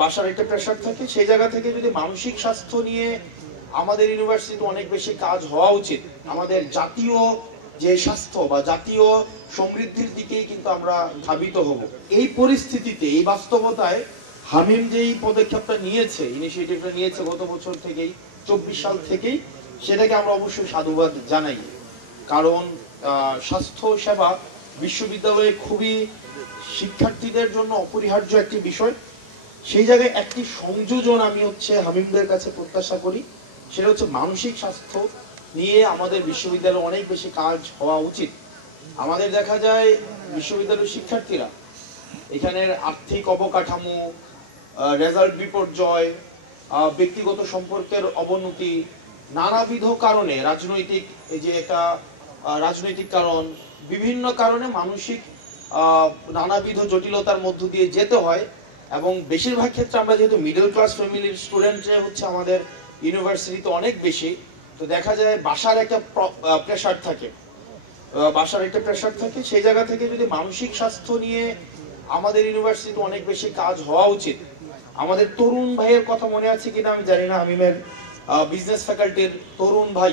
বাসার একটা প্রেশার থাকে, সেই জায়গা থেকে যদি মানসিক স্বাস্থ্য নিয়ে আমাদের ইউনিভার্সিটিতে অনেক বেশি কাজ হওয়া উচিত। আমাদের জাতীয় যে স্বাস্থ্য বা জাতীয় সমৃদ্ধির দিকেই কিন্তু আমরা ধাবিত হব। এই পরিস্থিতিতে, এই বাস্তবতায় হামিম যেই পদক্ষেপটা নিয়েছে, ইনিশিয়েটিভটা নিয়েছে গত বছর থেকেই, 24 সাল থেকেই, সেটাকে আমরা অবশ্যই সাধুবাদ জানাই। কারণ স্বাস্থ্য সেবা বিশ্ববিদ্যালয়ে খুবই শিক্ষার্থীদের জন্য অপরিহার্য একটি বিষয়। সেই জায়গায় একটি সংযোজন আমি হামিমদের কাছে প্রত্যাশা করি, সেটা হচ্ছে মানসিক স্বাস্থ্য নিয়ে আমাদের বিশ্ববিদ্যালয়ে অনেক বেশি কাজ হওয়া উচিত। আমাদের দেখা যায় বিশ্ববিদ্যালয়ের শিক্ষার্থীরা এখানের আর্থিক অবকাঠামো, রেজাল্ট বিপর্যয়, ব্যক্তিগত সম্পর্কের অবনতি, নানাবিধ কারণে, রাজনৈতিক এই যে একটা রাজনৈতিক কারণ, বিভিন্ন কারণে মানসিক নানাবিধ জটিলতার মধ্য দিয়ে যেতে হয়। এবং বেশিরভাগ ক্ষেত্রে আমরা যেহেতু মিডল ক্লাস ফ্যামিলির স্টুডেন্টরা আমাদের ইউনিভার্সিটিতে অনেক বেশি, তো দেখা যায় বাসার একটা প্রেশার থাকে, সেই জায়গা থেকে যদি মানসিক স্বাস্থ্য নিয়ে আমাদের ইউনিভার্সিটিতে অনেক বেশি কাজ হওয়া উচিত। আমাদের তরুণ ভাইয়ের কথা মনে আছে কিনা আমি জানি না, হামিমের বিজনেস ফ্যাকাল্টির তরুণ ভাই,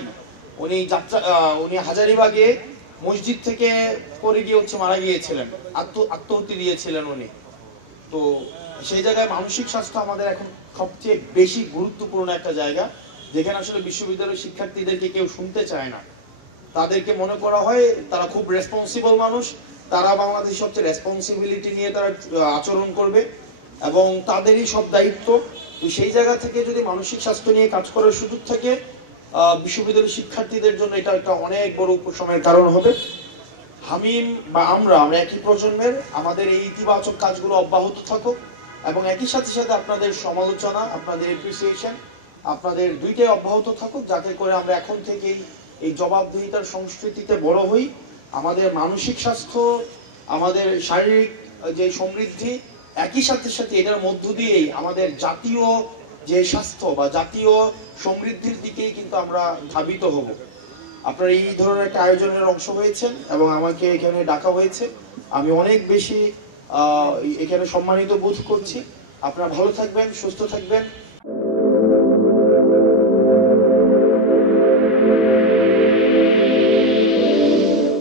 উনি হাজারীবাগে মসজিদ থেকে পড়ে গিয়ে মারা গিয়েছিলেন, আত্মহত্যা দিয়েছিলেন উনি। তো সেই জায়গায় মানসিক স্বাস্থ্য আমাদের এখন সবচেয়ে বেশি গুরুত্বপূর্ণ একটা জায়গা, যেখানে আসলে বিশ্ববিদ্যালয়ের শিক্ষার্থীদেরকে কেউ শুনতে চায় না। তাদেরকে মনে করা হয় তারা খুব রেসপন্সিবল মানুষ, তারা বাংলাদেশের সবচেয়ে রেসপন্সিবিলিটি নিয়ে তারা আচরণ করবে এবং তাদেরই সব দায়িত্ব। তো সেই জায়গা থেকে যদি মানসিক স্বাস্থ্য নিয়ে কাজ করার সুযোগ থাকে, বিশ্ববিদ্যালয়ের শিক্ষার্থীদের জন্য এটা একটা অনেক বড় উপশমের কারণ হবে। হামিম বা আমরা একই প্রজন্মের, আমাদের এই ইতিবাচক কাজগুলো অব্যাহত থাকুক এবং একই সাথে সাথে আপনাদের সমালোচনা, আপনাদের এপ্রিসিয়েশন, আপনাদের দুইটাই অব্যাহত থাকুক, যাতে করে আমরা এখন থেকেই এই জবাবদিহিতার সংস্কৃতিতে বড় হই। আমাদের মানসিক স্বাস্থ্য, আমাদের শারীরিক যে সমৃদ্ধি, একই সাথে সাথে এটার মধ্য দিয়েই আমাদের জাতীয় যে স্বাস্থ্য বা জাতীয় সমৃদ্ধির দিকেই কিন্তু আমরা ধাবিত হব। আপনারা এই ধরনের একটা আয়োজনের অংশ হয়েছেন এবং আমাকে এখানে ডাকা হয়েছে, আমি অনেক বেশি এখানে সম্মানিত বোধ করছি। আপনারা ভালো থাকবেন, সুস্থ থাকবেন।